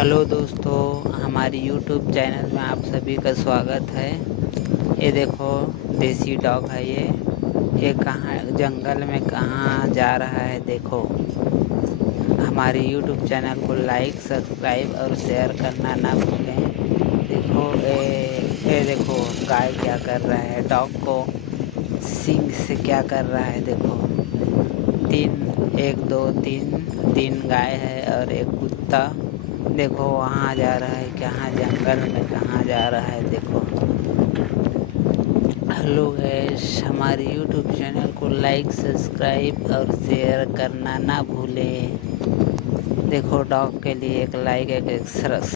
Hello दोस्तों, हमारी YouTube channel में आप सभी का स्वागत है। ये देखो, देसी डॉग है ये कहाँ जंगल में कहाँ जा रहा है। देखो, हमारी यूट्यूब चैनल को लाइक सब्सक्राइब और शेयर करना ना भूलें। देखो ये देखो, गाय क्या कर रहा है, डॉग को सींग से क्या कर रहा है। देखो, एक दो तीन गाय है और एक कुत्ता। देखो वहाँ जा रहा है, कहाँ जंगल में कहाँ जा रहा है। देखो, हेलो गैस, हमारे यूट्यूब चैनल को लाइक सब्सक्राइब और शेयर करना ना भूलें। देखो, डॉग के लिए एक लाइक एक एक्स्ट्रा